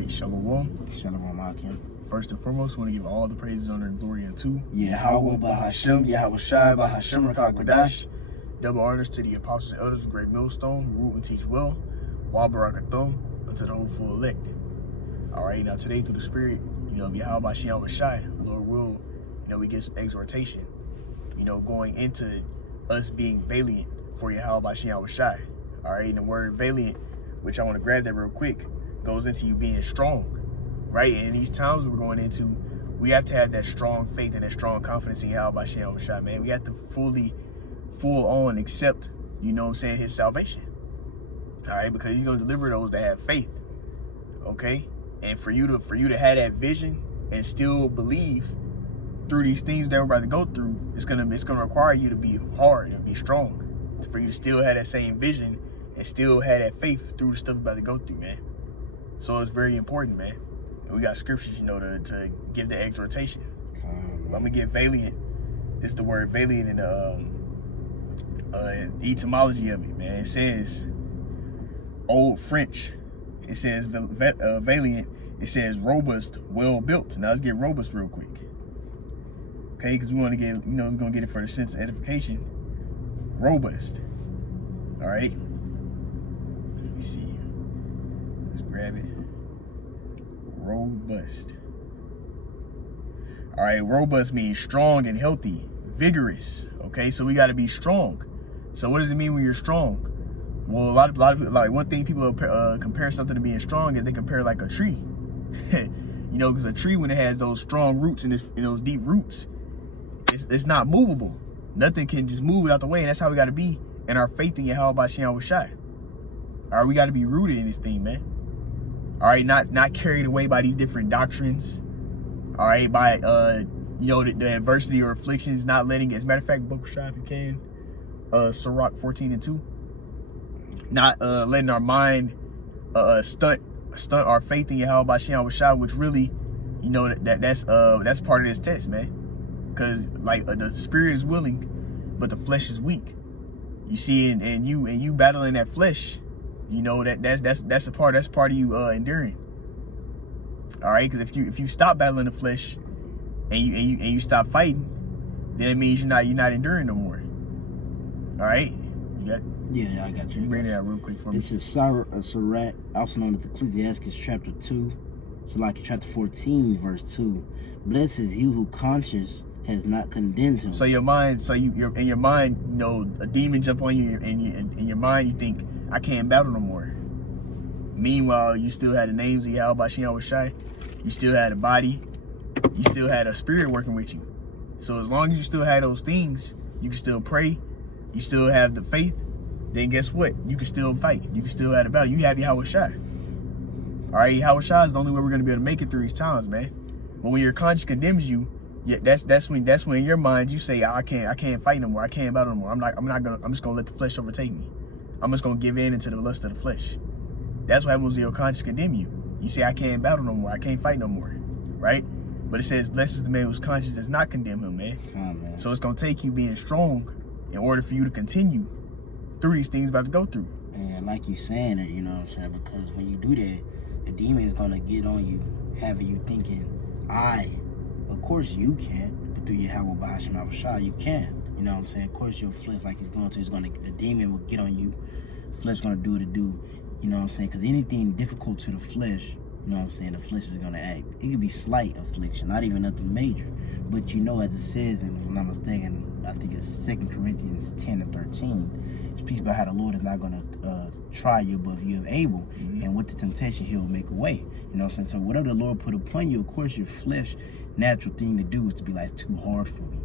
right, Shalom. Shalom, Akim. First and foremost, we want to give all the praises, honor, and glory unto Yahweh Bahashem, Yahweh Shai Bahashem Rakah Kodash. Double honors to the apostles and elders of Great Millstone, who root and teach well, Wa Barakathon, unto the hopeful elect. All right, now today through the Spirit, of Yahweh Yahweh Shai, Lord will, we get some exhortation, going into us being valiant for Yahweh Yahweh Shai. All right, and the word valiant, which I want to grab that real quick, goes into you being strong, right? And in these times we're going into, we have to have that strong faith and that strong confidence in Yahweh Yahweh Shai, man. We have to full on accept, his salvation. All right, because he's going to deliver those that have faith. Okay? And for you to have that vision and still believe through these things that we're about to go through, it's gonna require you to be hard and be strong. For you to still have that same vision and still have that faith through the stuff we're about to go through, man. So it's very important, man. And we got scriptures, to give the exhortation. I'm gonna get valiant. This is the word valiant in the etymology of it, man. It says Old French. It says valiant. It says robust, well built. Now let's get robust real quick. Okay, because we want to get, we're gonna get it for the sense of edification. Robust. All right. Let me see. Let's grab it. Robust. All right, robust means strong and healthy, vigorous. Okay, so we got to be strong. So what does it mean when you're strong? Well, a lot of people, like, one thing people compare something to being strong is they compare like a tree. Because a tree, when it has those strong roots and those deep roots, it's not movable. Nothing can just move it out the way, and that's how we got to be in our faith in Yahweh Yahweh Shai. All right, we got to be rooted in this thing, man. All right, not carried away by these different doctrines. All right, by the adversity or afflictions, not letting it. As a matter of fact, book Shai, if you can, Sirach 14:2. Not letting our mind stunt our faith in Yahweh Yahweh Shai, which really, that's part of this test, man. Because the spirit is willing, but the flesh is weak. You see, and you battling that flesh, that's a part of you enduring. All right, because if you stop battling the flesh and you stop fighting, then it means you're not enduring no more. All right, you got it? Yeah, I got you. Bring it out real quick for me. This is Sirach, also known as Ecclesiastes chapter 2, chapter 14, verse 2. Blessed is he who conscience has not condemned him. So your mind, in your mind, a demon jump on you, and in your mind you think, I can't battle no more. Meanwhile, you still had the names of Yahweh Yahweh Shai. You still had a body. You still had a spirit working with you. So as long as you still had those things, you can still pray. You still have the faith. Then guess what? You can still fight. You can still have a battle. You have Yahweh Shai. All right, Yahweh Shai is the only way we're going to be able to make it through these times, man. But when your conscience condemns you, that's when in your mind you say, I can't fight no more. I can't battle no more. I'm just gonna let the flesh overtake me. I'm just gonna give in into the lust of the flesh. That's what happens when your conscience condemn you. You say, I can't battle no more. I can't fight no more. Right? But it says, blessed is the man whose conscience does not condemn him, man. Oh, man. So it's gonna take you being strong in order for you to continue through these things about to go through. And like you saying it, because when you do that, the demon is gonna get on you, having you thinking, of course you can, but through Yahweh Bahashem Yahweh Shai, you can. Of course your flesh, like the demon will get on you. Flesh gonna do what it do. Because anything difficult to the flesh, the flesh is gonna act. It could be slight affliction, not even nothing major. But as it says, and if I'm not mistaken, I think it's 2 Corinthians 10 and 13. It speaks about how the Lord is not gonna try you above you are able, and with the temptation He'll make a way. So whatever the Lord put upon you, of course your flesh, natural thing to do is to be like, it's too hard for me.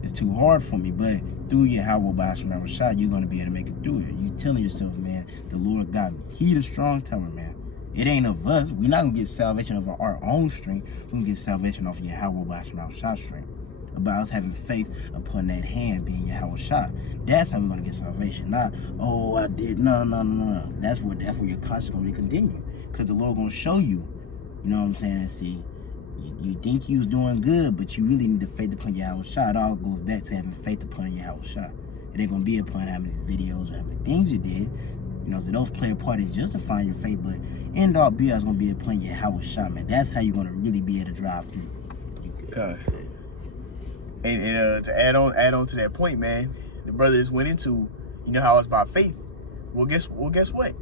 It's too hard for me, but through Yahweh Bahashem Yahweh Shai, you're going to be able to make it through it. You telling yourself, man, the Lord got me. He the strong tower, man. It ain't of us. We're not going to get salvation of our own strength. We're going to get salvation off of Yahweh Bahashem Yahweh Shai's strength. About us having faith upon that hand being Yahweh Shai. That's how we're going to get salvation. Not, I did. No. That's where your conscience is going to continue. Because the Lord going to show you. See, you think you was doing good, but you really need to faith upon Yahweh Shai. It all goes back to having faith upon Yahweh Shai. It ain't gonna be upon how many videos or how many things you did. You know, so those play a part in justifying your faith, but end all be all is gonna be upon your Yahweh Shah, man. That's how you're gonna really be able to drive through. Okay. And to add on to that point, man, the brothers went into, you know how it's by faith. Well, guess what?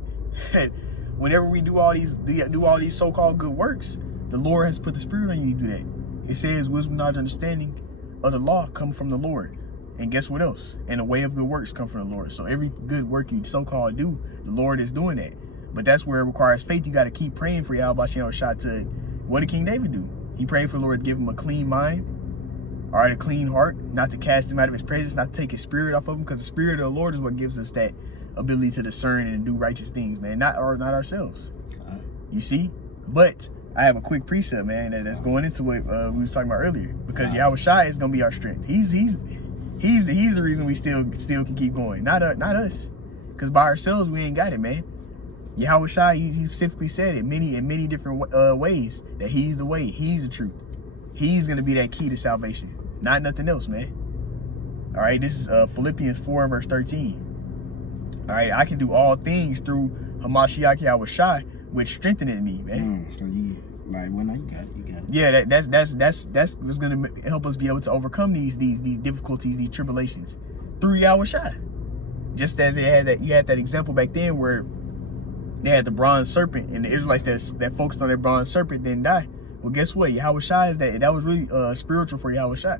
Whenever we do all these so-called good works, the Lord has put the Spirit on you to do that. It says wisdom, knowledge, understanding of the law come from the Lord. And guess what else? And the way of good works come from the Lord. So every good work you so-called do, the Lord is doing that. But that's where it requires faith. You got to keep praying for Yahweh Shah to, what did King David do? He prayed for the Lord to give him a clean mind, all right, a clean heart, not to cast him out of his presence, not to take his spirit off of him, because the Spirit of the Lord is what gives us that ability to discern and do righteous things, man, not ourselves. You see? But I have a quick precept, man, that's going into what we was talking about earlier, because Yahweh Shai is gonna be our strength. He's the reason we still can keep going, not us, because by ourselves we ain't got it, man. Yahweh Shai, he specifically said it in many different ways that he's the way, he's the truth. He's gonna be that key to salvation, not nothing else, man. All right, this is Philippians 4 verse 13. All right, I can do all things through Hamashiach Yahweh Shai, which strengtheneth me, man. So you like, well, no, you got it. Yeah, that's what's gonna help us be able to overcome these difficulties, these tribulations, through Yahweh Shai. Just as you had that example back then where they had the bronze serpent, and the Israelites that focused on that bronze serpent didn't die. Well, guess what? Yahweh Shai is that was really spiritual for Yahweh Shai.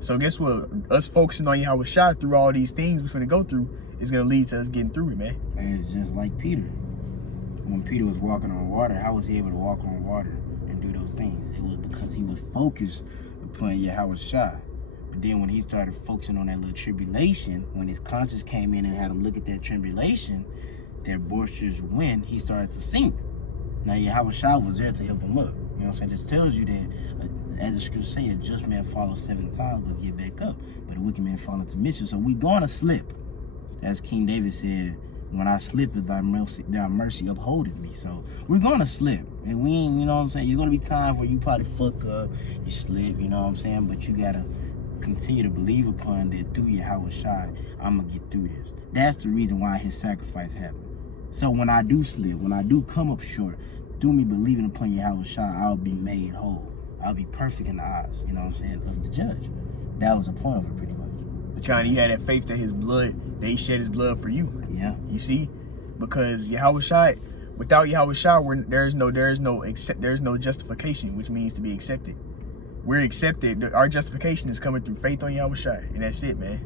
So guess what? Us focusing on Yahweh Shai through all these things we're gonna go through is gonna lead to us getting through it, man. And it's just like Peter. When Peter was walking on water, how was he able to walk on water and do those things? It was because he was focused upon Yahweh Shai. But then when he started focusing on that little tribulation, when his conscience came in and had him look at that tribulation, that boisterous wind, he started to sink. Now Yahweh Shai was there to help him up. You know what I'm saying? This tells you that, as the scripture says, a just man falls 7 times but get back up. But a wicked man fall into mischief. So we gonna slip. As King David said, when I slip, thy mercy upholdeth me. So we're gonna slip. And we ain't, you know what I'm saying? There's gonna be times where you probably fuck up, you slip, you know what I'm saying? But you gotta continue to believe upon that through Yahweh Shai, I'm gonna get through this. That's the reason why his sacrifice happened. So when I do slip, when I do come up short, through me believing upon Yahweh Shai, I'll be made whole. I'll be perfect in the eyes, you know what I'm saying, of the judge. That was the point of it, pretty much. But Johnny, he had that faith that he shed his blood for you. Yeah. You see? Because Yahweh Shai, without Yahweh Shai, there's no justification, which means to be accepted. We're accepted. Our justification is coming through faith on Yahweh Shai, and that's it, man.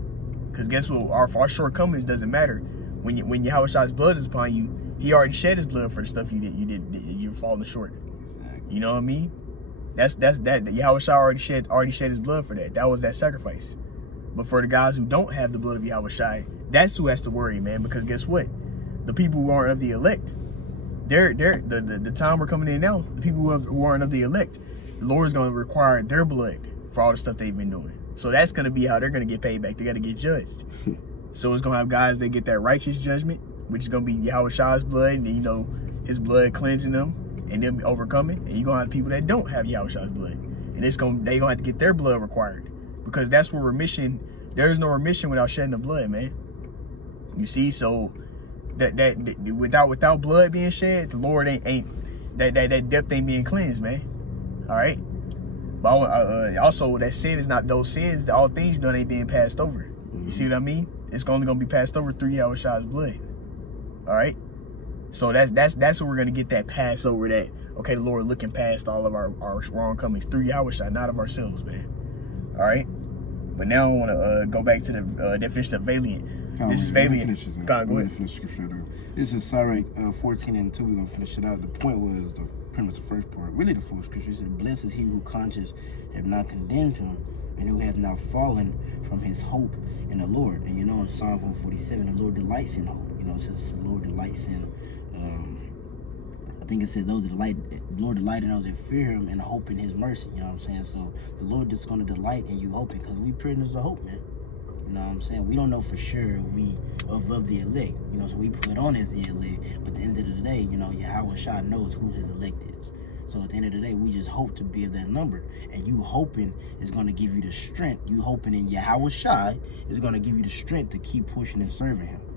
Because guess what? Our shortcomings doesn't matter. When Yahweh Shai's blood is upon you, he already shed his blood for the stuff you're falling short. Exactly. You know what I mean? That's that Yahweh Shai already shed his blood for that. That was that sacrifice. But for the guys who don't have the blood of Yahweh Shai, that's who has to worry, man. Because guess what? The people who aren't of the elect, the time we're coming in now, the people who aren't of the elect, the Lord's going to require their blood for all the stuff they've been doing. So that's going to be how they're going to get paid back. They got to get judged. So it's going to have guys that get that righteous judgment, which is going to be Yahweh Shai's blood, and then, you know, his blood cleansing them and them overcoming. And you're going to have people that don't have Yahweh Shai's blood. And they're going to have to get their blood required. Because that's where remission, there's no remission without shedding the blood, man. You see, so that without blood being shed, the Lord ain't that depth ain't being cleansed, man. All right. But also that sin is not those sins. All things you done ain't being passed over. You see what I mean? It's only gonna be passed over through Yahweh Shai's blood. All right. So that's where we're gonna get that Passover. That okay, the Lord looking past all of our wrongcomings through Yahweh Shai, not of ourselves, man. All right. But now I want to go back to the definition of valiant. This is valiant. Go ahead. Finish scripture though. This is Sirach 14:2. We're gonna finish it out. The point was the premise of the first part. Really, the full scripture said, "Blessed is he who conscience have not condemned him, and who has not fallen from his hope in the Lord." And you know, in Psalm 147, the Lord delights in hope. You know, it says the Lord delights in. I think it says those that delight. The Lord delight in those that fear Him and hope in His mercy. You know what I'm saying? So the Lord is going to delight in you hoping, because we prisoners of hope, man. You know what I'm saying? We don't know for sure we of the elect. You know, so we put on as the elect. But at the end of the day, you know, Yahweh Shai knows who His elect is. So at the end of the day, we just hope to be of that number. And you hoping is going to give you the strength. You hoping in Yahweh Shai is going to give you the strength to keep pushing and serving Him.